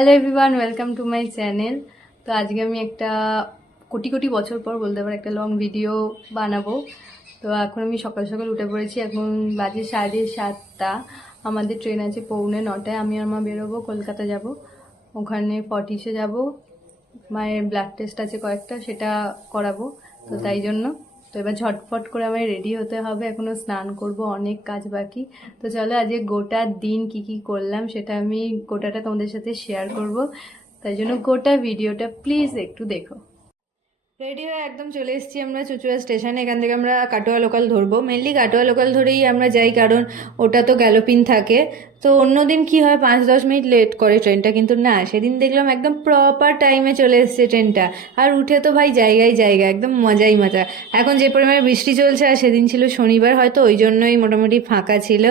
Hello everyone, welcome to my channel. তো আজকে আমি একটা কোটি কোটি বছর পর বলতে পারি একটা লং ভিডিও বানাবো। তো এখন আমি সকাল সকাল উঠে পড়েছি, এখন বাজে সাড়ে সাতটা। আমাদের ট্রেন আছে পৌনে নটায়, আমি আর মা বেরোবো, কলকাতা যাব। ওখানে ফর্টিসে যাব। মায়ের ব্লাড টেস্ট আছে কয়েকটা, সেটা করাবো। তো তাই জন্য তো এবার ঝটফট করে আমায় রেডি হতে হবে এখনও স্নান করব, অনেক কাজ বাকি। তো চলো আজকে গোটা দিন কি কি করলাম সেটা আমি গোটাটা তোমাদের সাথে শেয়ার করব। তাই জন্য গোটা ভিডিওটা প্লিজ একটু দেখো। রেডি হয়ে একদম চলে এসেছি আমরা চুচুড়া স্টেশনে এখান থেকে আমরা কাটোয়া লোকাল ধরবো। মেনলি কাটোয়া লোকাল ধরেই আমরা যাই, কারণ ওটা তো গ্যালোপিন থাকে। তো অন্যদিন কি হয়, পাঁচ দশ মিনিট লেট করে ট্রেনটা কিন্তু না, সেদিন দেখলাম একদম প্রপার টাইমে চলে এসেছে ট্রেনটা আর উঠে তো ভাই জায়গায় জায়গা, একদম মজাই মজা। এখন যে পরিমাণে বৃষ্টি চলছে, আর সেদিন ছিল শনিবার, হয়তো ওই জন্যই মোটামুটি ফাঁকা ছিল।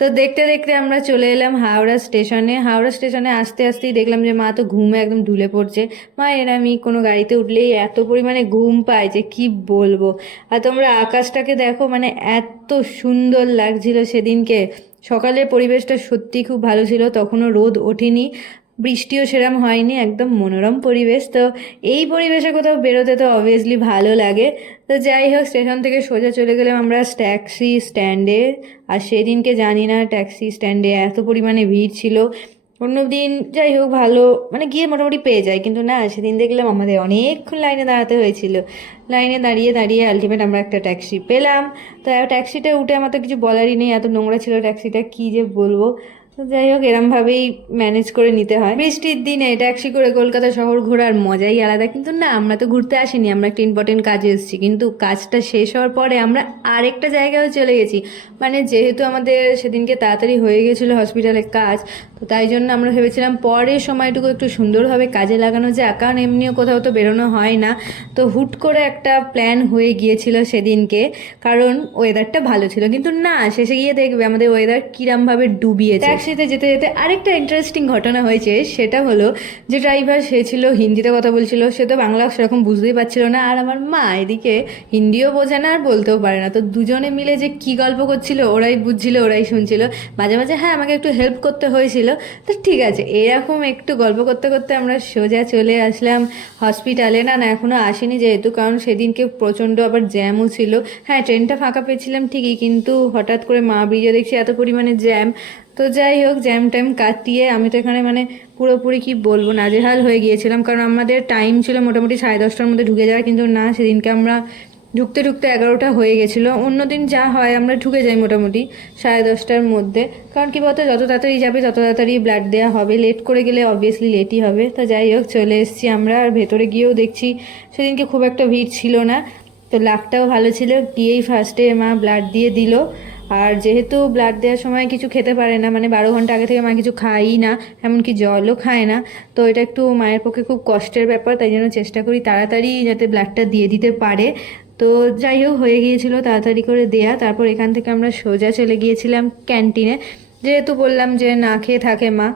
তো দেখতে দেখতে আমরা চলে এলাম হাওড়া স্টেশনে। হাওড়া স্টেশনে আসতে আসতেই দেখলাম যে মা তো ঘুমে একদম ঢুলে পড়ছে। মা, এর আমি কোনো গাড়িতে উঠলেই এত পরিমাণে ঘুম পায় যে কি বলব? আর তোমরা আকাশটাকে দেখো মানে এত সুন্দর লাগছিল সেদিনকে। সকালের পরিবেশটা সত্যি খুব ভালো ছিল, তখনও রোদ ওঠেনি। বৃষ্টিও সেরম হয়নি, একদম মনোরম পরিবেশ। তো এই পরিবেশে কোথাও বেরোতে তো অবভিয়াসলি ভালো লাগে। তো যাই হোক, স্টেশন থেকে সোজা চলে গেলাম আমরা ট্যাক্সি স্ট্যান্ডে। আর সেদিনকে জানি না ট্যাক্সি স্ট্যান্ডে এত পরিমাণে ভিড় ছিল। অন্য দিন যাই হোক, ভালো মানে গিয়ে মোটামুটি পেয়ে যায় কিন্তু না, সেদিন দেখলাম আমাদের অনেকক্ষণ লাইনে দাঁড়াতে হয়েছিল। লাইনে দাঁড়িয়ে দাঁড়িয়ে আলটিমেট আমরা একটা ট্যাক্সি পেলাম। তো ট্যাক্সিটা উঠে আমার তো কিছু বলারই নেই, এত নোংরা ছিল ট্যাক্সিটা, কী যে বলব। তো যাই হোক, এরমভাবেই ম্যানেজ করে নিতে হয়। বৃষ্টির দিনে ট্যাক্সি করে কলকাতা শহর ঘোরার মজাই আলাদা। কিন্তু না, আমরা তো ঘুরতে আসিনি, আমরা একটা ইম্পর্টেন্ট কাজে এসেছি। কিন্তু কাজটা শেষ হওয়ার পরে আমরা আরেকটা জায়গায়ও চলে গেছি। মানে যেহেতু আমাদের সেদিনকে তাড়াতাড়ি হয়ে গেছিল হসপিটালে কাজ, তো তাই জন্য আমরা ভেবেছিলাম পরের সময়টুকু একটু সুন্দরভাবে কাজে লাগানো যায় কারণ এমনিও কোথাও তো বেরোনো হয় না। তো হুট করে একটা প্ল্যান হয়ে গিয়েছিল সেদিনকে। কারণ ওয়েদারটা ভালো ছিল। কিন্তু না, শেষে গিয়ে দেখবে আমাদের ওয়েদার কিরমভাবে ডুবিয়েছে। ট্যাক্সিতে যেতে যেতে আরেকটা ইন্টারেস্টিং ঘটনা হয়েছে, সেটা হলো যে ড্রাইভার সে ছিল হিন্দিতে কথা বলছিল, সে তো বাংলা সেরকম বুঝতেই পারছিল না, আর আমার মা এদিকে হিন্দিও বোঝে না আর বলতেও পারে না। তো দুজনে মিলে যে কি গল্প করছিল, ওরাই বুঝছিল, ওরাই শুনছিল। মাঝে মাঝে হ্যাঁ আমাকে একটু হেল্প করতে হয়েছিল। তো ঠিক আছে, এরকম একটু গল্প করতে করতে আমরা সোজা চলে আসলাম হসপিটালে না না এখনও আসিনি যেহেতু, কারণ সেদিনকে প্রচণ্ড আবার জ্যামও ছিল। হ্যাঁ ট্রেনটা ফাঁকা পেয়েছিলাম ঠিকই, কিন্তু হঠাৎ করে মা ব্রিজে দেখছি এত পরিমাণে জ্যাম। তো যাই হোক জ্যাম ট্যাম কাটিয়ে আমি তো এখানে মানে পুরোপুরি কি বলব, নাজেহাল হয়ে গিয়েছিলাম। কারণ আমাদের টাইম ছিল মোটামুটি সাড়ে দশটার মধ্যে ঢুকে যাওয়া, কিন্তু না, সেদিনকে আমরা ঢুকতে ঢুকতে এগারোটা হয়ে গেছিল। অন্যদিন যা হয়, আমরা ঢুকে যাই মোটামুটি সাড়ে দশটার মধ্যে। কারণ কি বলতো, যত তাড়াতাড়ি যাবে, তত তাড়াতাড়ি ব্লাড দেওয়া হবে। লেট করে গেলে অবভিয়াসলি লেটই হবে। তো যাই হোক, চলে এসেছি আমরা। আর ভেতরে গিয়েও দেখছি, সেদিনকে খুব একটা ভিড় ছিল না। তো লাকটাও ভালো ছিল। গিয়েই ফার্স্টে মা ব্লাড দিয়ে দিল। আর যেহেতু ব্লাড দেওয়ার সময় কিছু খেতে পারে না মানে বারো ঘণ্টা আগে থেকে মা কিছু খায়ই না, এমনকি জলও খায় না, তো এটা একটু মায়ের পক্ষে খুব কষ্টের ব্যাপার, তাই জন্য চেষ্টা করি তাড়াতাড়ি যাতে ব্লাডটা দিয়ে দিতে পারে। তো যাই হোক, হয়ে গিয়েছিল তাড়াতাড়ি করে দেয়া, তারপর এখান থেকে আমরা সোজা চলে গিয়েছিলাম ক্যান্টিনে। যেহেতু বললাম যে না খেয়ে থাকে মা,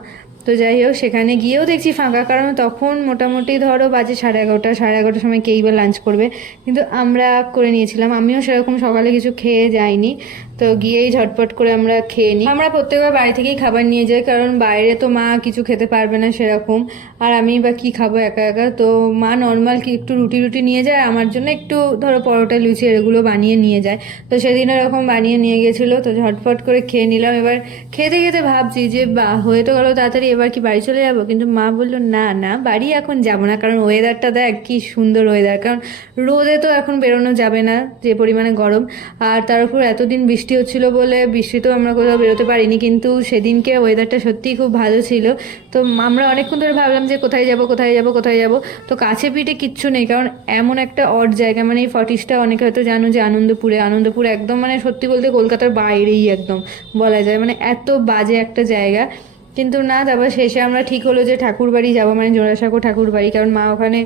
তো যাই হোক, সেখানে গিয়েও দেখছি ফাঁকা, কারণ তখন মোটামুটি ধরো বাজে সাড়ে এগারোটা, সাড়ে এগারোটার সময় কেই বা লাঞ্চ করবে, কিন্তু আমরা করে নিয়েছিলাম, আমিও সেরকম সকালে কিছু খেয়ে যাইনি। তো গিয়েই ঝটপট করে আমরা খেয়ে নিই। আমরা প্রত্যেকবার বাড়ি থেকেই খাবার নিয়ে যাই, কারণ বাইরে তো মা কিছু খেতে পারবে না সেরকম। আর আমি বা কি খাব একা একা? তো মা নর্মাল কি একটু রুটি রুটি নিয়ে যায়, আমার জন্য একটু ধরো পরোটা, লুচি এগুলো বানিয়ে নিয়ে যায়। তো সেদিন এরকম বানিয়ে নিয়ে গেছিল, তো ঝটপট করে খেয়ে নিলাম। এবার খেতে খেতে ভাবছি যে বা হয়ে তো গেলো তাড়াতাড়ি, এবার কি বাড়ি চলে যাব? কিন্তু মা বলল, না না, বাড়ি এখন যাব না, কারণ ওয়েদারটা দেখ, কি সুন্দর ওয়েদার কারণ রোদে তো এখন বেরোনো যাবে না, যে পরিমাণে গরম। আর তার উপর এতদিন বৃষ্টি হচ্ছিল বলে, বৃষ্টিতেও আমরা কোথাও বেরোতে পারিনি, কিন্তু সেদিনকে ওয়েদারটা সত্যিই খুব ভালো ছিল। তো আমরা অনেকক্ষণ ধরে ভাবলাম যে কোথায় যাব কোথায় যাব কোথায় যাব। তো কাছে পিঠে কিচ্ছু নেই, কারণ এমন একটা অড জায়গা মানে এই ফটিসটা অনেকে হয়তো জানো যে আনন্দপুরে। আনন্দপুর একদম মানে সত্যি বলতে কলকাতার বাইরেই একদম বলা যায় মানে এত বাজে একটা জায়গা। কিন্তু না, তারপর শেষে আমরা ঠিক হলো যে ঠাকুর বাড়ি যাব মানে জোড়াসাঁকো ঠাকুর বাড়ি কারণ মা ওখানে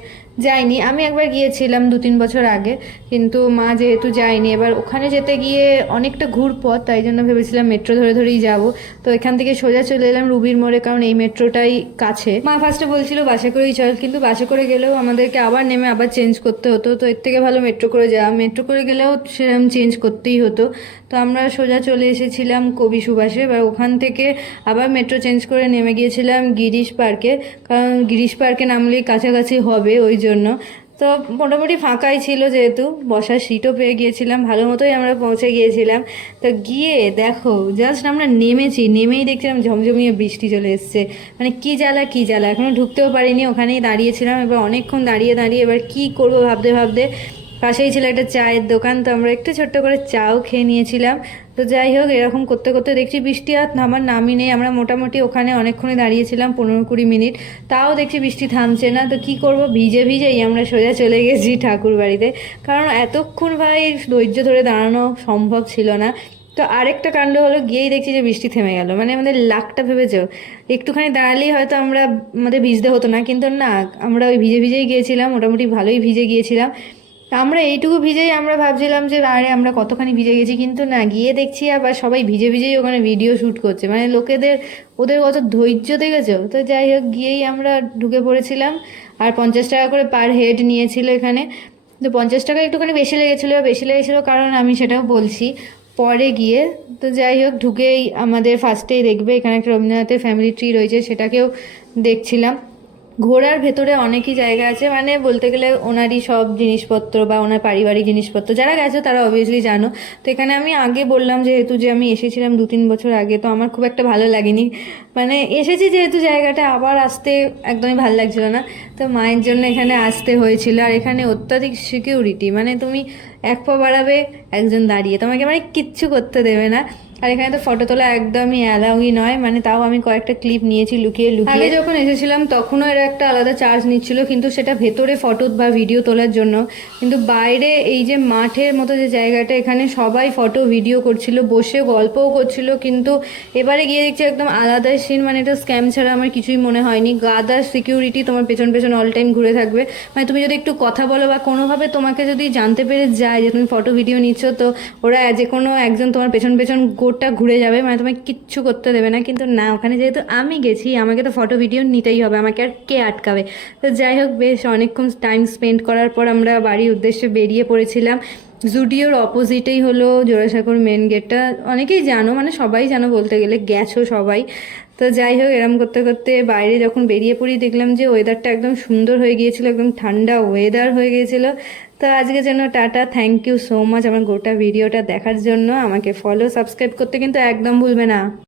যাইনি। আমি একবার গিয়েছিলাম দু তিন বছর আগে, কিন্তু মা যেহেতু যায়নি, এবার ওখানে যেতে গিয়ে অনেকটা ঘুরপথ, তাই জন্য ভেবেছিলাম মেট্রো ধরে ধরেই যাব। তো এখান থেকে সোজা চলে এলাম রুবির মোড়ে, কারণ এই মেট্রোটাই কাছে। মা ফার্স্টে বলছিল, বাসে করেই চল। কিন্তু বাসে করে গেলেও আমাদেরকে আবার নেমে আবার চেঞ্জ করতে হতো। তো এর থেকে ভালো মেট্রো করে যাওয়া। মেট্রো করে গেলেও সেরকম চেঞ্জ করতেই হতো। তো আমরা সোজা চলে এসেছিলাম কবি সুভাষে। এবার ওখান থেকে আবার মেট্রো চেঞ্জ করে নেমে গিয়েছিলাম গিরিশ পার্কে। কারণ গিরিশ পার্কে নামলেই কাছাকাছি হবে, ওই জন্য তো মোটামুটি ফাঁকাই ছিল যেহেতু, বসার সিটও পেয়ে গিয়েছিলাম, ভালো মতোই আমরা পৌঁছে গিয়েছিলাম। তো গিয়ে দেখো জাস্ট আমরা নেমেছি, নেমেই দেখছিলাম ঝমঝমিয়ে বৃষ্টি চলে এসছে। মানে কি জ্বালা কি জ্বালা এখনও ঢুকতেও পারিনি, ওখানেই দাঁড়িয়েছিলাম, এবার অনেকক্ষণ দাঁড়িয়ে দাঁড়িয়ে এবার কী করব ভাবতে ভাবতে পাশেই ছিল একটা চায়ের দোকান, তো আমরা একটু ছোট্ট করে চাও খেয়ে নিয়েছিলাম। তো যাই হোক, এরকম করতে করতে দেখছি বৃষ্টি আর নামার নামই নেই। আমরা মোটামুটি ওখানে অনেকক্ষণই দাঁড়িয়েছিলাম, পনেরো কুড়ি মিনিট। তাও দেখছি বৃষ্টি থামছে না। তো কি করব? ভিজে ভিজেই আমরা সোজা চলে গেছি ঠাকুর বাড়িতে। কারণ এতক্ষণ ভাই ধৈর্য ধরে দাঁড়ানো সম্ভব ছিল না। তো আরেকটা কাণ্ড হলো, গিয়েই দেখছি যে বৃষ্টি থেমে গেল। মানে আমাদের লাকটা ভেবেছো? একটুখানি দাঁড়ালেই হয়তো আমরা আমাদের ভিজতে হতো না। কিন্তু না, আমরা ওই ভিজে ভিজেই গিয়েছিলাম। মোটামুটি ভালোই ভিজে গিয়েছিলাম। আমরা এইটুকু ভিজেই আমরা ভাবছিলাম যে, আরে আমরা কতখানি ভিজে গেছি, কিন্তু না, গিয়ে দেখছি আবার সবাই ভিজে ভিজেই ওখানে ভিডিও শ্যুট করছে। মানে লোকেদের, ওদের কত ধৈর্য দেখেছ? তো যাই হোক, গিয়েই আমরা ঢুকে পড়েছিলাম আর পঞ্চাশ টাকা করে পার হেড নিয়েছিল এখানে। তো পঞ্চাশ টাকা একটুখানি বেশি লেগেছিলো বেশি লেগেছিলো কারণ আমি সেটাও বলছি পরে গিয়ে। তো যাই হোক, ঢুকেই আমাদের ফার্স্টেই দেখবে, এখানে একটা রবীন্দ্রনাথের ফ্যামিলি ট্রি রয়েছে, সেটাকেও দেখছিলাম। ঘোরার ভেতরে অনেকই জায়গা আছে। মানে বলতে গেলে ওনারই সব জিনিসপত্র বা ওনার পারিবারিক জিনিসপত্র, যারা গেছো তারা অবভিয়াসলি জানো। তো এখানে আমি আগে বললাম যেহেতু যে আমি এসেছিলাম দু তিন বছর আগে, তো আমার খুব একটা ভালো লাগেনি। মানে এসেছি যেহেতু জায়গাটা, আবার আসতে একদমই ভালো লাগছিল না। তো মায়ের জন্য এখানে আসতে হয়েছিল, আর এখানে অত্যাধিক সিকিউরিটি মানে তুমি এক পা বাড়াবে, একজন দাঁড়িয়ে। তোমাকে মানে কিচ্ছু করতে দেবে না। আর এখানে তো ফটো তোলা একদমই অ্যালাউই নয় মানে তাও আমি কয়েকটা ক্লিপ নিয়েছি লুকিয়ে লুকিয়ে। আগে যখন এসেছিলাম তখনও এর একটা আলাদা চার্জ নিচ্ছিল, কিন্তু সেটা ভেতরে ফটো বা ভিডিও তোলার জন্য। কিন্তু বাইরে এই যে মাঠের মতো যে জায়গাটা, এখানে সবাই ফটো ভিডিও করছিল, বসে গল্পও করছিল, কিন্তু এবারে গিয়ে দেখছি একদম আলাদা সিন মানে এটা স্ক্যাম ছাড়া আমার কিছুই মনে হয়নি। গাদা সিকিউরিটি তোমার পেছন পেছন অল টাইম ঘুরে থাকবে। মানে তুমি যদি একটু কথা বলো বা কোনোভাবে তোমাকে যদি জানতে পেরে যায় যে তুমি ফটো ভিডিও নিচ্ছ, তো ওরা যে কোনো একজন তোমার পেছন পেছন গোটা ঘুরে যাবে মানে তোমাকে কিচ্ছু করতে দেবে না, কিন্তু না, ওখানে যেহেতু আমি গেছি, আমাকে তো ফটো ভিডিও নিতেই হবে, আমাকে আর কে আটকাবে? তো যাই হোক, বেশ অনেকক্ষণ টাইম স্পেন্ড করার পর আমরা বাড়ির উদ্দেশ্যে বেরিয়ে পড়েছিলাম। জুডিওর অপোজিটেই হলো জোড়াসাঁকোর মেন গেটটা অনেকেই জানো মানে সবাই জানো বলতে গেলে, গেছো সবাই। তো যাই হোক, এরম করতে করতে বাইরে যখন বেরিয়ে পড়ি, দেখলাম যে ওয়েদারটা একদম সুন্দর হয়ে গিয়েছিল, একদম ঠান্ডা ওয়েদার হয়ে গিয়েছিল। তো আজকে জন্য tata thank you so much আমার গোটা ভিডিওটা দেখার জন্য। আমাকে ফলো সাবস্ক্রাইব করতে কিন্তু একদম ভুলবে না।